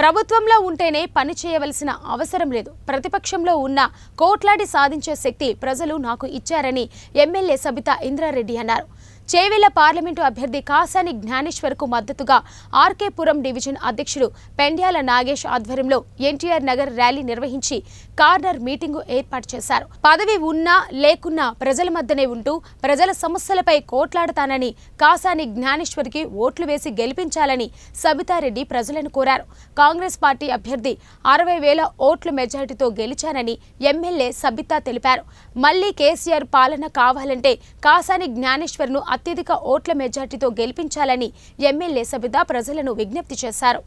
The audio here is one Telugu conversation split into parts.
ప్రభుత్వంలో ఉంటేనే పని చేయవలసిన అవసరం లేదు. ప్రతిపక్షంలో ఉన్న కోట్లాడి సాధించే శక్తి ప్రజలు నాకు ఇచ్చారని ఎమ్మెల్యే సబితా ఇంద్రారెడ్డి అన్నారు. చేవెళ్ళ పార్లమెంటు అభ్యర్థి కాసాని జ్ఞానేశ్వర్కు మద్దతుగా ఆర్కేపురం డివిజన్ అధ్యక్షుడు పెండ్యాల నాగేష్ ఆధ్వర్యంలో ఎన్టీఆర్ నగర్ ర్యాలీ నిర్వహించి కార్నర్ మీటింగు ఏర్పాటు చేశారు. పదవి ఉన్నా లేకున్నా ప్రజల మధ్యనే ఉంటూ ప్రజల సమస్యలపై కోట్లాడతానని కాసాని జ్ఞానేశ్వర్కి ఓట్లు వేసి గెలిపించాలని సబితారెడ్డి ప్రజలను కోరారు. కాంగ్రెస్ పార్టీ అభ్యర్థి అరవై వేల ఓట్ల మెజారిటీతో గెలిచానని ఎమ్మెల్యే సబితా తెలిపారు. మళ్ళీ కేసీఆర్ పాలన కావాలంటే కాసాని జ్ఞానేశ్వర్ను అత్యధిక ఓట్ల మెజార్టీతో గెలిపించాలని ఎమ్మెల్యే సబితా ప్రజలను విజ్ఞప్తి చేశారు.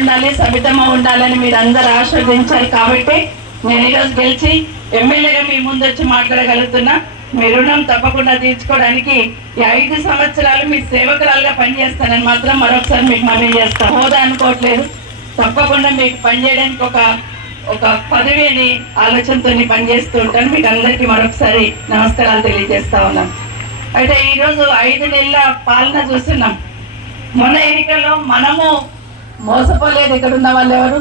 ఉండాలి సబితమ్మ ఉండాలని మీరు అందరు ఆశీర్వదించారు కాబట్టి నేను ఈరోజు గెలిచి ఎమ్మెల్యేగా మీ ముందు వచ్చి మాట్లాడగలుగుతున్నా. మీ రుణం తప్పకుండా తీర్చుకోవడానికి ఈ ఐదు సంవత్సరాలు మీ సేవకురాలుగా పనిచేస్తానని మాత్రం మరొకసారి మీకు మనవి చేస్తాను. హోదా అనుకోవట్లేదు. తప్పకుండా మీకు పనిచేయడానికి ఒక ఒక పదవి అని ఆలోచనతో పనిచేస్తూ ఉంటాను. మీకు అందరికీ మరొకసారి నమస్కారాలు తెలియజేస్తా ఉన్నాను. అయితే ఈరోజు ఐదు నెలల పాలన చూస్తున్నాం. మొన్న ఎన్నికల్లో మనము మోసపోలేదు ఎక్కడున్న ఉన్న వాళ్ళు ఎవరు?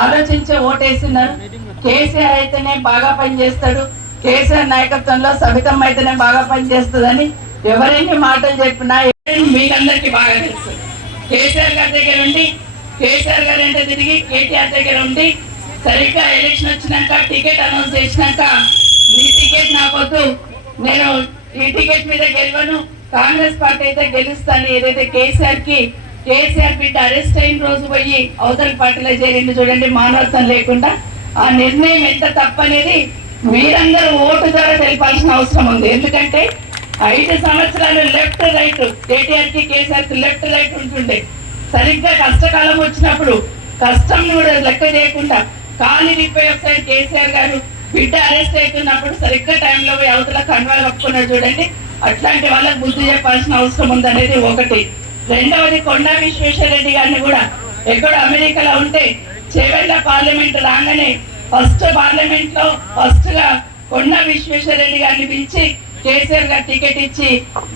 ఆలోచించి ఓటేసినారు. కేసీఆర్ అయితేనే బాగా పనిచేస్తాడు. కేసీఆర్ నాయకత్వంలో సబితం అయితేనే బాగా పనిచేస్తుందని ఎవరెన్ని మాటలు చెప్పినా మీకందరికీ బాగా తెలుసు. కేసీఆర్ గారి దగ్గర ఉండి కేసీఆర్ గారు అంటే తిరిగి కేటీఆర్ దగ్గర ఉండి సరిగ్గా ఎలక్షన్ వచ్చినాక టికెట్ అనౌన్స్ చేసినాక నీ టికెట్ నాకొద్దు నేను ఈ టికెట్ మీద గెలవను. కాంగ్రెస్ పార్టీ అయితే గెలుస్తాను. ఏదైతే కేసీఆర్కి కేసీఆర్ బిడ్డ అరెస్ట్ అయిన రోజు పోయి అవతల పార్టీలో చేరింది చూడండి మానవత్వం లేకుండా. ఆ నిర్ణయం ఎంత తప్పనేది మీరందరూ ఓటు ద్వారా తెలిపాల్సిన అవసరం ఉంది. ఎందుకంటే ఐదు సంవత్సరాలు లెఫ్ట్ రైట్ కేటీఆర్కి కేసీఆర్కి లెఫ్ట్ రైట్ ఉంటుండే. సరిగ్గా కష్టకాలం వచ్చినప్పుడు కష్టం కూడా లెక్క చేయకుండా ఖాళీ విప్పై ఒకసారి కేసీఆర్ గారు బిడ్డ అరెస్ట్ అవుతున్నప్పుడు సరిగ్గా టైంలో పోయి అవతల కండువాలు కప్పుకున్నారు చూడండి. అట్లాంటి వాళ్ళకి బుద్ధి చెప్పాల్సిన అవసరం ఉందనేది ఒకటి. రెండవది కొండా విశ్వేశ్వరరెడ్డి గారిని కూడా ఎక్కడ అమెరికాలో ఉంటే చేవెళ్ళ పార్లమెంట్ రాగానే ఫస్ట్ పార్లమెంట్లో ఫస్ట్గా కొండా విశ్వేశ్వరరెడ్డి గారిని పిలిచి కేసీఆర్ గారు టికెట్ ఇచ్చి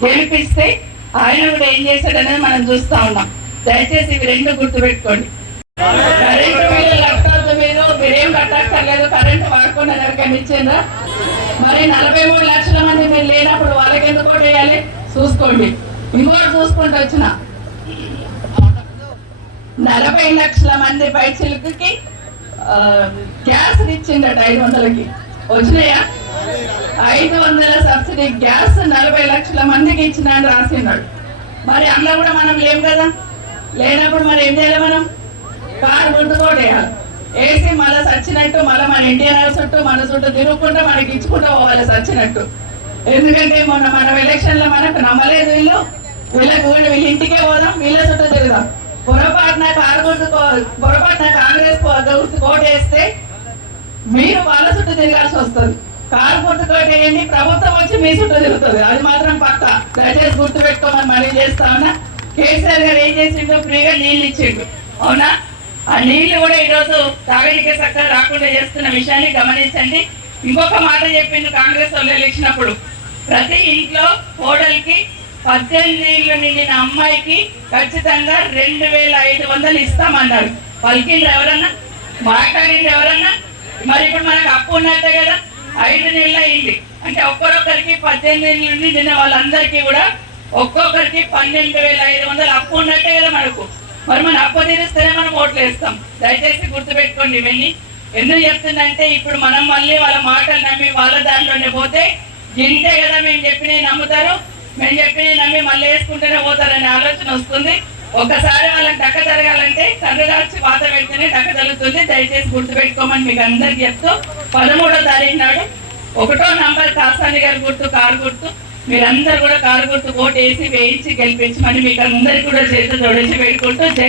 గెలిపిస్తే ఆయన కూడా ఏం చేశాడనేది మనం చూస్తా ఉన్నాం. దయచేసి ఇవి రెండు గుర్తుపెట్టుకోండి. వాడుకున్న ఇచ్చిందా మరి నలభై మూడు లక్షల మంది మీరు లేనప్పుడు వాళ్ళకి ఎందుకు వేయాలి? చూసుకోండి. ఇంకోటి చూసుకుంటూ వచ్చిన. నలభై లక్షల మంది పైసలకి గ్యాస్ ఇచ్చిండట ఐదు వందలకి. వచ్చినాయా? ఐదు వందల సబ్సిడీ గ్యాస్ నలభై లక్షల మందికి ఇచ్చిన అని రాసినాడు మరి అందులో కూడా మనం లేం కదా? లేనప్పుడు మరి ఏం చేయాలి మనం? కారు గుంటుకోటేయాలి. వేసి మళ్ళీ సచ్చినట్టు మళ్ళీ మన ఇండియన్ చుట్టూ మన చుట్టూ తిరుగుకుంటూ మనకి ఇచ్చుకుంటూ పోవాలి సచ్చినట్టు. ఎందుకంటే మొన్న మనం ఎలక్షన్లో మనకు నమ్మలేదు వీళ్ళు. వీళ్ళకి వీళ్ళు వీళ్ళ ఇంటికే పోదాం వీళ్ళ చుట్టూ తిరుగుదాం. పొరపాటున కారు పొరపాటున కాంగ్రెస్ గుర్తు కోటేస్తే మీరు వాళ్ళ చుట్టూ తిరగాల్సి వస్తుంది. కారు గుర్తు కోటేయండి ప్రభుత్వం వచ్చి మీ చుట్టూ తిరుగుతుంది. అది మాత్రం పక్క. దయచేసి గుర్తు పెట్టుకోమని మళ్ళీ చేస్తా ఉన్నా. కేసీఆర్ గారు ఏం చేసిండు? ఫ్రీగా నీళ్ళు ఇచ్చిండు. అవునా? ఆ నీళ్ళు కూడా ఈరోజు తాగడికే చక్కగా రాకుండా చేస్తున్న విషయాన్ని గమనించండి. ఇంకొక మాట చెప్పిండు కాంగ్రెస్ వాళ్ళు ఎలక్షనప్పుడు. ప్రతి ఇంట్లో కోడలికి పద్దెనిమిది ఏళ్ళు నిండిన అమ్మాయికి ఖచ్చితంగా రెండు వేల ఐదు వందలు ఇస్తామన్నారు. పలికిండ్రు ఎవరన్నా? మాట్లాడిండ్రు ఎవరన్నా? మరి ఇప్పుడు మనకు అప్పు ఉన్నట్టే కదా? ఐదు నెలలు అయింది. అంటే ఒక్కొక్కరికి పద్దెనిమిది ఏళ్ళు నిండిన వాళ్ళందరికీ కూడా ఒక్కొక్కరికి పన్నెండు వేల ఐదు వందలు అప్పు ఉన్నట్టే కదా మనకు. మరి మనం అప్పతీరిస్తేనే మనం ఓట్లు వేస్తాం. దయచేసి గుర్తుపెట్టుకోండి ఇవన్నీ. ఎందుకు చెప్తుందంటే ఇప్పుడు మనం మళ్ళీ వాళ్ళ మాటలు నమ్మి వాళ్ళ దాంట్లోనే పోతే ఇంతే కదా మేము చెప్పినవి నమ్ముతారు. మేము చెప్పినవి నమ్మి మళ్ళీ వేసుకుంటూనే పోతారనే ఆలోచన వస్తుంది. ఒకసారి వాళ్ళకి డక్క జరగాలంటే కర్రు కాల్చి వాత పెడితేనే డక్క జరుగుతుంది. దయచేసి గుర్తుపెట్టుకోమని మీకు అందరికి చెప్తూ పదమూడో తారీఖు నాడు ఒకటో నంబర్ కాసాని గారి గుర్తు కారు గుర్తు. మీరందరూ కూడా కారు గుర్తు ఓటు వేసి వేయించి గెలిపించమని మీకు అందరికీ కూడా చేతులు జోడించి పెట్టుకుంటూ జై